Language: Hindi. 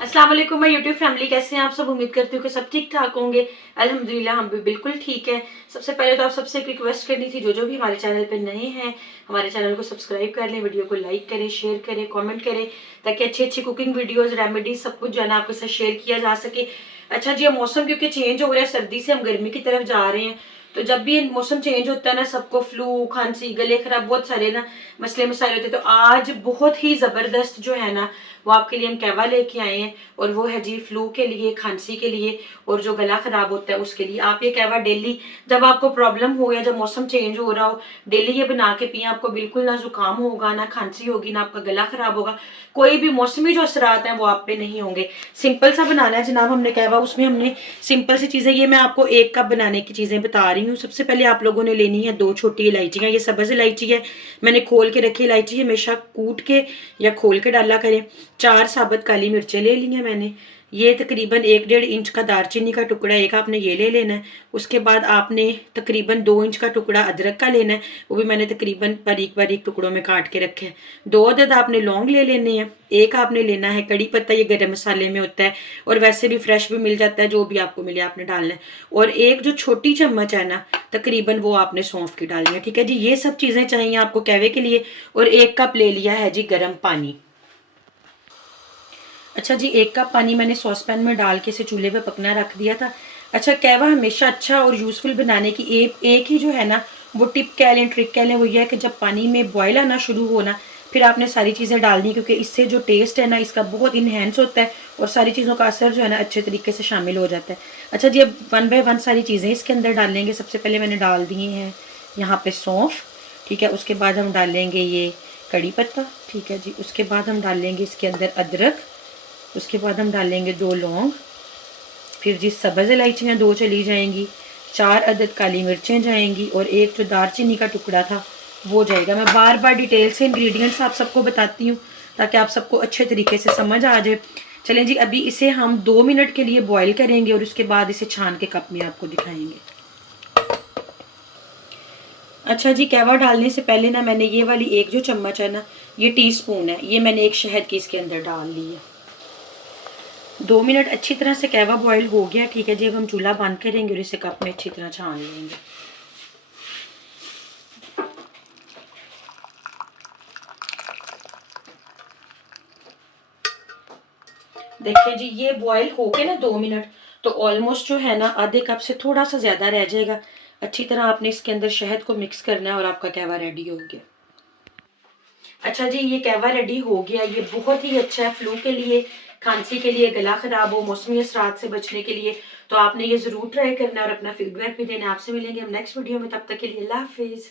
अस्सलाम वालेकुम माय यूट्यूब फैमिली, कैसे हैं आप सब। उम्मीद करती हूँ कि सब ठीक ठाक होंगे। अल्हम्दुलिल्लाह हम भी बिल्कुल ठीक है। सबसे पहले तो आप सबसे एक रिक्वेस्ट करनी थी, जो भी हमारे चैनल पे नए हैं हमारे चैनल को सब्सक्राइब कर लें, वीडियो को लाइक करें, शेयर करें, कमेंट करें, ताकि अच्छी अच्छी कुकिंग वीडियोस, रेमेडीज सब कुछ जो है ना आपके साथ शेयर किया जा सके। अच्छा जी, अब मौसम क्योंकि चेंज हो रहा है, सर्दी से हम गर्मी की तरफ जा रहे हैं, तो जब भी मौसम चेंज होता है ना, सबको फ्लू, खांसी, गले खराब, बहुत सारे ना मसले मसाइल होते हैं। तो आज बहुत ही जबरदस्त जो है ना वो आपके लिए हम कहवा लेके आए हैं, और वो है जी फ्लू के लिए, खांसी के लिए, और जो गला खराब होता है उसके लिए। आप ये कहवा डेली, जब आपको प्रॉब्लम हो या जब मौसम चेंज हो रहा हो, डेली ये बना के पिए। आपको बिल्कुल ना जुकाम होगा, ना खांसी होगी, ना आपका गला खराब होगा। कोई भी मौसमी जो असरात हैं वो आप पे नहीं होंगे। सिंपल सा बनाना है जनाब हमने कहवा। उसमें हमने सिंपल सी चीजें, ये मैं आपको 1 कप बनाने की चीजें बता रही हूँ। सबसे पहले आप लोगों ने लेनी है 2 छोटी इलायचियाँ। ये सब्ज इलायची है, मैंने खोल के रखी इलायची, हमेशा कूट के या खोल के डाला करें। 4 साबुत काली मिर्चें ले ली हैं मैंने। ये तकरीबन 1-1.5 इंच का दारचीनी का टुकड़ा एक आपने ये ले लेना है। उसके बाद आपने तकरीबन 2 इंच का टुकड़ा अदरक का लेना है, वो भी मैंने तकरीबन बारीक बारीक टुकड़ों में काट के रखे हैं। 2 अदद आपने लौंग ले लेने हैं। एक आपने लेना है कड़ी पत्ता, ये गरम मसाले में होता है और वैसे भी फ्रेश भी मिल जाता है, जो भी आपको मिले आपने डालना है। और एक जो छोटी चम्मच है ना तकरीबन, वो आपने सौंफ की डालनी है। ठीक है जी, ये सब चीजें चाहिए आपको कहवे के लिए। और 1 कप ले लिया है जी गर्म पानी। अच्छा जी, 1 कप पानी मैंने सॉस पैन में डाल के इसे चूल्हे पे पकना रख दिया था। अच्छा, कहवा हमेशा अच्छा और यूजफुल बनाने की एक ही जो है ना वो टिप कह लें, ट्रिक कह लें, वो ये है कि जब पानी में बॉयल आना शुरू हो ना, फिर आपने सारी चीज़ें डालनी, क्योंकि इससे जो टेस्ट है ना इसका बहुत इन्हेंस होता है और सारी चीज़ों का असर जो है ना अच्छे तरीके से शामिल हो जाता है। अच्छा जी, अब 1 बाय 1 सारी चीज़ें इसके अंदर डालेंगे। सबसे पहले मैंने डाल दिए हैं यहाँ पे सौंफ। ठीक है, उसके बाद हम डालेंगे ये कड़ी पत्ता। ठीक है जी, उसके बाद हम डालेंगे इसके अंदर अदरक। उसके बाद हम डालेंगे 2 लौंग। फिर जी सब्ज़ इलायचियाँ 2 चली जाएंगी, 4 अदद काली मिर्चें जाएंगी, और एक जो दारचीनी का टुकड़ा था वो जाएगा। मैं बार बार डिटेल से इंग्रेडिएंट्स आप सबको बताती हूँ ताकि आप सबको अच्छे तरीके से समझ आ जाए। चलें जी, अभी इसे हम 2 मिनट के लिए बॉईल करेंगे और उसके बाद इसे छान के कप में आपको दिखाएंगे। अच्छा जी, कहवा डालने से पहले ना मैंने ये वाली एक जो चम्मच है ना, ये टीस्पून है, ये मैंने एक शहद की इसके अंदर डाल ली है। 2 मिनट अच्छी तरह से कहवा बॉईल हो गया। ठीक है जी, अब हम चूल्हा बंद करेंगे और इसे कप में अच्छी तरह छान लेंगे। देखिए जी, ये बॉईल हो के ना 2 मिनट, तो ऑलमोस्ट जो है ना आधे कप से थोड़ा सा ज़्यादा रह जाएगा। अच्छी तरह आपने इसके अंदर शहद को मिक्स करना है और आपका कहवा रेडी हो गया। अच्छा जी, ये कहवा रेडी हो गया। ये बहुत ही अच्छा है फ्लू के लिए, खांसी के लिए, गला खराब हो, मौसमी असरात से बचने के लिए। तो आपने ये ज़रूर ट्राई करना है और अपना फीडबैक भी देना। आपसे मिलेंगे हम नेक्स्ट वीडियो में, तब तक के लिए अल्लाह हाफिज़।